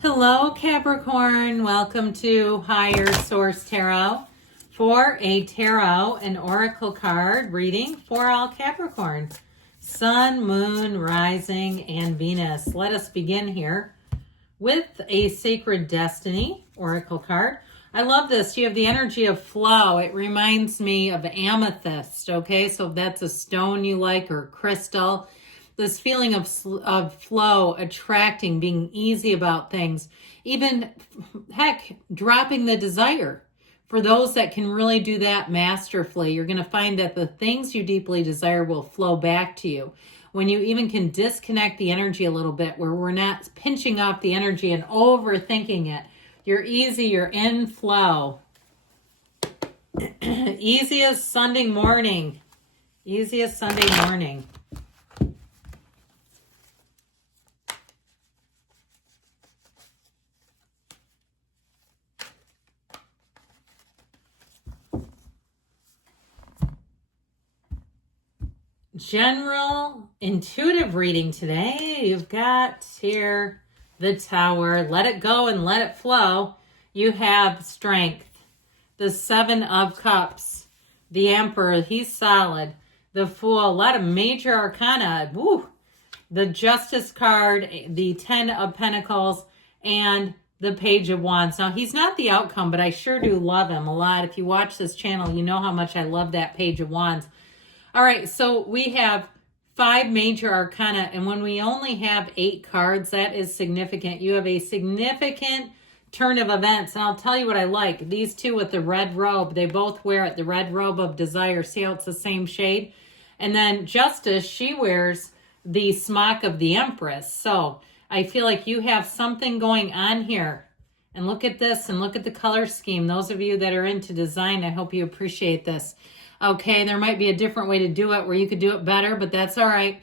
Hello, Capricorn. Welcome to Higher Source Tarot for a tarot and oracle card reading for all Capricorn. Sun, Moon, Rising, and Venus. Let us begin here with a Sacred Destiny oracle card. I love this. You have the energy of flow. It reminds me of amethyst, okay? So if that's a stone you like or crystal, this feeling of flow, attracting, being easy about things, even, heck, dropping the desire. For those that can really do that masterfully, you're going to find that the things you deeply desire will flow back to you. When you even can disconnect the energy a little bit, where we're not pinching off the energy and overthinking it. You're easy, you're in flow. Easiest Sunday morning. Easiest Sunday morning. General intuitive reading today. You've got here the Tower. Let it go and let it flow. You have Strength. The Seven of Cups. The Emperor. He's solid. The Fool. A lot of major arcana. Woo. The Justice card. The Ten of Pentacles. And the Page of Wands. Now, he's not the outcome, but I sure do love him a lot. If you watch this channel, you know how much I love that Page of Wands. All right, so we have 5 major arcana, and when we only have 8 cards, that is significant. You have a significant turn of events, and I'll tell you what I like. These two with the red robe, they both wear it, the red robe of desire. See how it's the same shade? And then Justice, she wears the smock of the Empress. So I feel like you have something going on here. And look at this, and look at the color scheme. Those of you that are into design, I hope you appreciate this. Okay, there might be a different way to do it where you could do it better, but that's all right.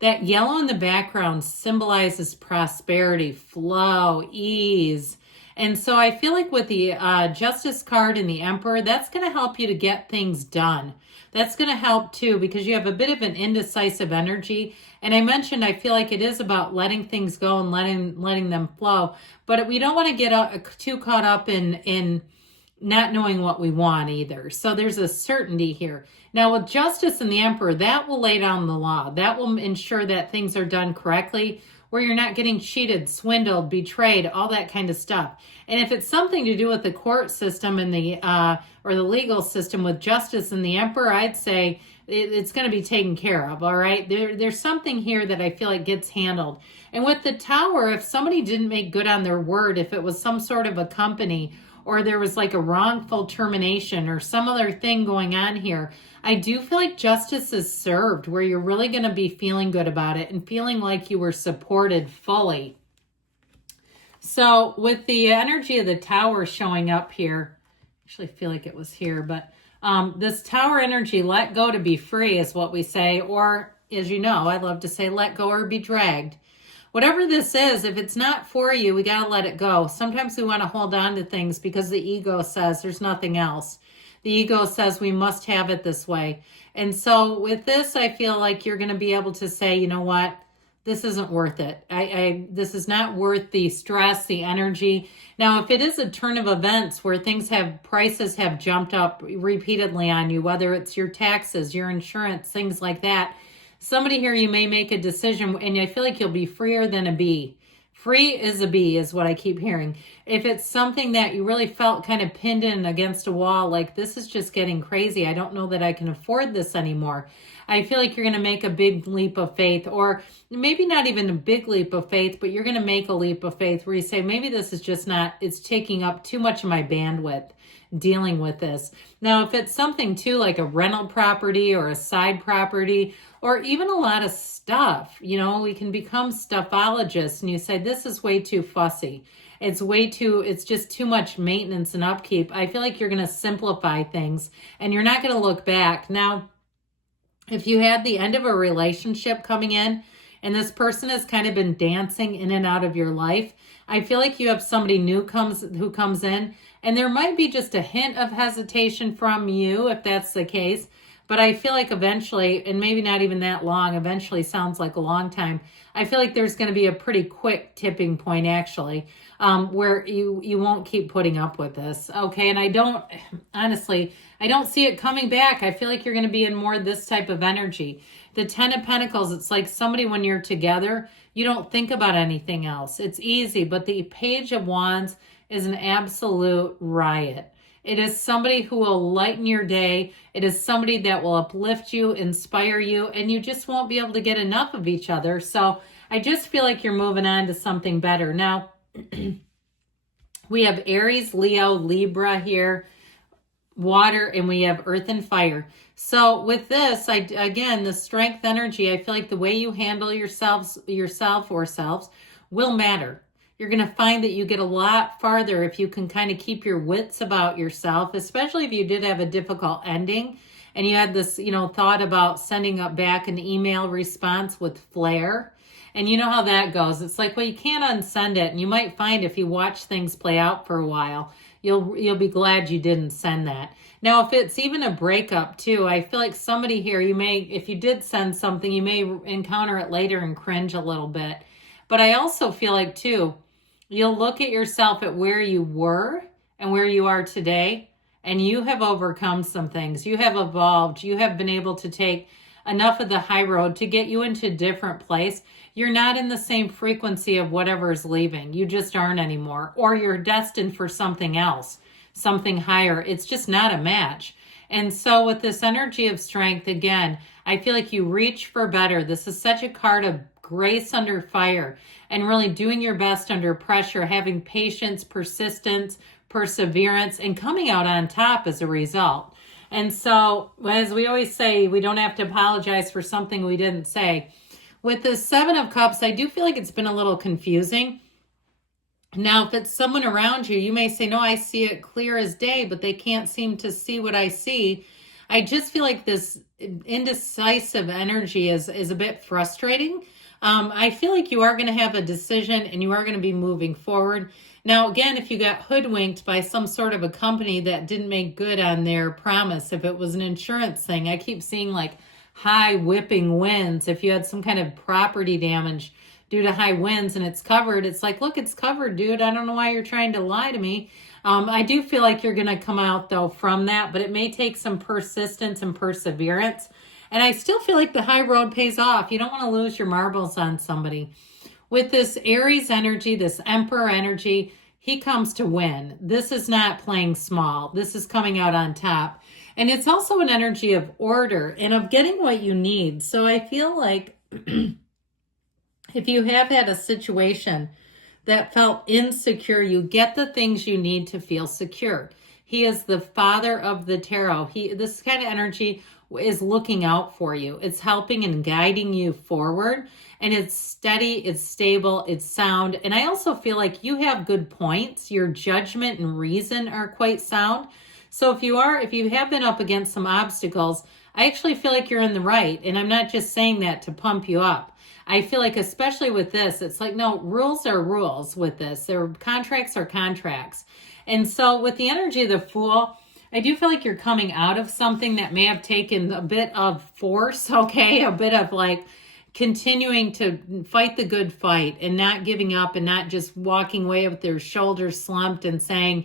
That yellow in the background symbolizes prosperity, flow, ease. And so I feel like with the Justice card and the Emperor, that's going to help you to get things done. That's going to help too, because you have a bit of an indecisive energy. And I mentioned, I feel like it is about letting things go and letting them flow. But we don't want to get too caught up in not knowing what we want either. So there's a certainty here. Now with Justice and the Emperor, that will lay down the law. That will ensure that things are done correctly, where you're not getting cheated, swindled, betrayed, all that kind of stuff. And if it's something to do with the court system and the or the legal system with Justice and the Emperor, I'd say it's going to be taken care of, all right? There's something here that I feel like gets handled. And with the Tower, if somebody didn't make good on their word, if it was some sort of a company or there was like a wrongful termination or some other thing going on here, I do feel like justice is served, where you're really going to be feeling good about it and feeling like you were supported fully. So with the energy of the Tower showing up here, actually feel like it was here, but this Tower energy, let go to be free is what we say, or as you know, I love to say let go or be dragged. Whatever this is, if it's not for you, we got to let it go. Sometimes we want to hold on to things because the ego says there's nothing else. The ego says we must have it this way. And so with this, I feel like you're going to be able to say, you know what? This isn't worth it. This is not worth the stress, the energy. Now, if it is a turn of events where prices have jumped up repeatedly on you, whether it's your taxes, your insurance, things like that, somebody here, you may make a decision, and I feel like you'll be freer than a bee. Free as a bee is what I keep hearing. If it's something that you really felt kind of pinned in against a wall, like this is just getting crazy, I don't know that I can afford this anymore, I feel like you're going to make a big leap of faith, or maybe not even a big leap of faith, but you're going to make a leap of faith where you say, maybe this is just not, it's taking up too much of my bandwidth dealing with this. Now, if it's something too like a rental property or a side property, or even a lot of stuff, you know, we can become stuffologists and you say, this is way too fussy. It's just too much maintenance and upkeep. I feel like you're going to simplify things and you're not going to look back. Now, if you had the end of a relationship coming in and this person has kind of been dancing in and out of your life, I feel like you have somebody new who comes in, and there might be just a hint of hesitation from you if that's the case. but I feel like eventually, and maybe not even that long, eventually sounds like a long time. I feel like there's going to be a pretty quick tipping point, actually, where you won't keep putting up with this. Okay. And I don't, honestly, I don't see it coming back. I feel like you're going to be in more this type of energy. The Ten of Pentacles, it's like somebody when you're together, you don't think about anything else. It's easy, but the Page of Wands is an absolute riot. It is somebody who will lighten your day. It is somebody that will uplift you, inspire you, and you just won't be able to get enough of each other. So I just feel like you're moving on to something better. Now, we have Aries, Leo, Libra here, water, and we have earth and fire. So with this, again, the strength energy, I feel like the way you handle yourself or selves will matter. You're going to find that you get a lot farther if you can kind of keep your wits about yourself, especially if you did have a difficult ending and you had this, thought about sending up back an email response with flair. And you know how that goes. It's like, well, you can't unsend it. And you might find if you watch things play out for a while, you'll be glad you didn't send that. Now, if it's even a breakup too, I feel like somebody here, if you did send something, you may encounter it later and cringe a little bit. But I also feel like too, you'll look at yourself at where you were and where you are today, and you have overcome some things. You have evolved. You have been able to take enough of the high road to get you into a different place. You're not in the same frequency of whatever is leaving. You just aren't anymore. Or you're destined for something else, something higher. It's just not a match. And so with this energy of strength, again, I feel like you reach for better. This is such a card of grace under fire and really doing your best under pressure, having patience, persistence, perseverance, and coming out on top as a result. And so, as we always say, we don't have to apologize for something we didn't say. With the Seven of Cups, I do feel like it's been a little confusing. Now, if it's someone around you, you may say, no, I see it clear as day, but they can't seem to see what I see. I just feel like this indecisive energy is a bit frustrating. I feel like you are going to have a decision and you are going to be moving forward. Now, again, if you got hoodwinked by some sort of a company that didn't make good on their promise, if it was an insurance thing, I keep seeing like high whipping winds. If you had some kind of property damage due to high winds and it's covered, it's like, look, it's covered, dude. I don't know why you're trying to lie to me. I do feel like you're going to come out, though, from that, but it may take some persistence and perseverance. And I still feel like the high road pays off. You don't want to lose your marbles on somebody. With this Aries energy, this Emperor energy, he comes to win. This is not playing small. This is coming out on top. And it's also an energy of order and of getting what you need. So I feel like if you have had a situation that felt insecure, you get the things you need to feel secure. He is the father of the tarot. This kind of energy is looking out for you. It's helping and guiding you forward. And it's steady, it's stable, it's sound. And I also feel like you have good points. Your judgment and reason are quite sound. So if you have been up against some obstacles, I actually feel like you're in the right. And I'm not just saying that to pump you up. I feel like, especially with this, it's like, no, rules are rules with this. Contracts are contracts. And so with the energy of the Fool, I do feel like you're coming out of something that may have taken a bit of force, okay? A bit of like continuing to fight the good fight and not giving up and not just walking away with their shoulders slumped and saying,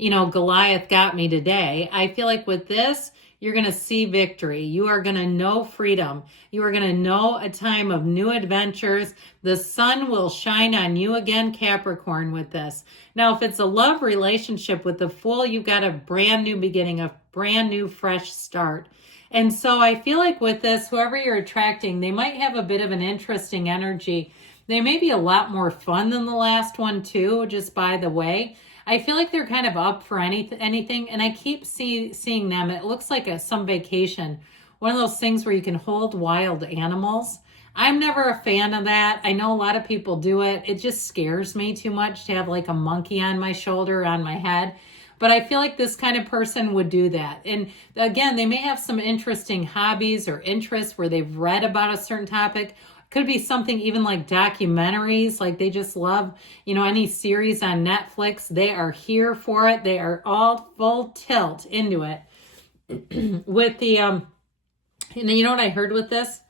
Goliath got me today. I feel like with this, you're going to see victory. You are going to know freedom. You are going to know a time of new adventures. The sun will shine on you again, Capricorn, with this. Now, if it's a love relationship with the Fool, you've got a brand new beginning, a brand new fresh start. And so I feel like with this, whoever you're attracting, they might have a bit of an interesting energy. They may be a lot more fun than the last one too, just by the way. I feel like they're kind of up for anything, and I keep seeing them. It looks like some vacation, one of those things where you can hold wild animals. I'm never a fan of that. I know a lot of people do it. It just scares me too much to have like a monkey on my shoulder, on my head. But I feel like this kind of person would do that. And again, they may have some interesting hobbies or interests where they've read about a certain topic. Could be something even like documentaries, like they just love, any series on Netflix. They are here for it. They are all full tilt into it. With the And you know what I heard with this?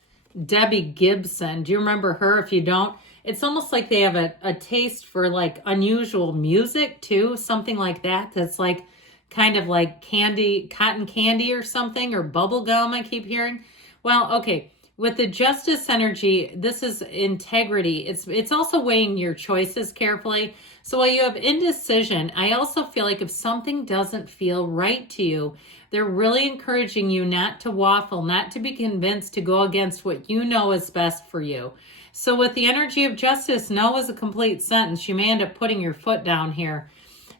Debbie Gibson. Do you remember her? If you don't, it's almost like they have a taste for like unusual music too. Something like that. That's like kind of like candy, cotton candy or something, or bubble gum I keep hearing. Well, okay. With the justice energy, this is integrity. It's also weighing your choices carefully. So while you have indecision, I also feel like if something doesn't feel right to you, they're really encouraging you not to waffle, not to be convinced to go against what you know is best for you. So with the energy of justice, no is a complete sentence. You may end up putting your foot down here.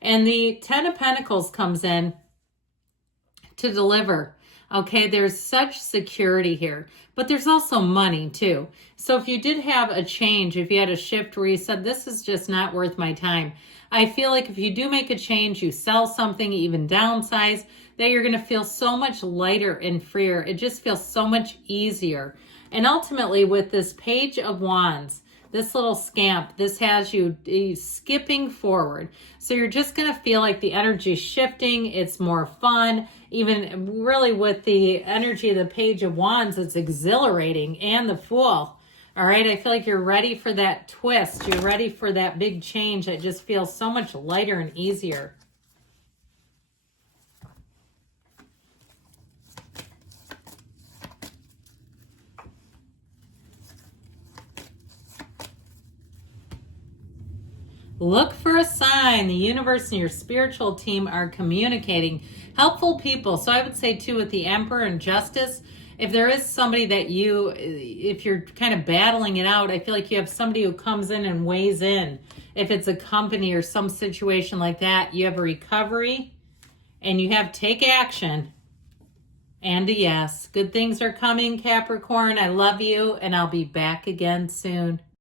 And the Ten of Pentacles comes in to deliver. Okay, there's such security here, but there's also money too. So if you did have a change, if you had a shift where you said, this is just not worth my time, I feel like if you do make a change, you sell something, even downsize, that you're going to feel so much lighter and freer. It just feels so much easier. And ultimately with this Page of Wands, this little scamp, this has you skipping forward. So you're just going to feel like the energy shifting. It's more fun. Even really with the energy of the Page of Wands, it's exhilarating, and the Fool. All right, I feel like you're ready for that twist. You're ready for that big change that just feels so much lighter and easier. Look for a sign. The universe and your spiritual team are communicating. Helpful people. So I would say too with the Emperor and Justice, if there is somebody that if you're kind of battling it out, I feel like you have somebody who comes in and weighs in. If it's a company or some situation like that, you have a recovery and you have take action and a yes. Good things are coming, Capricorn. I love you, and I'll be back again soon.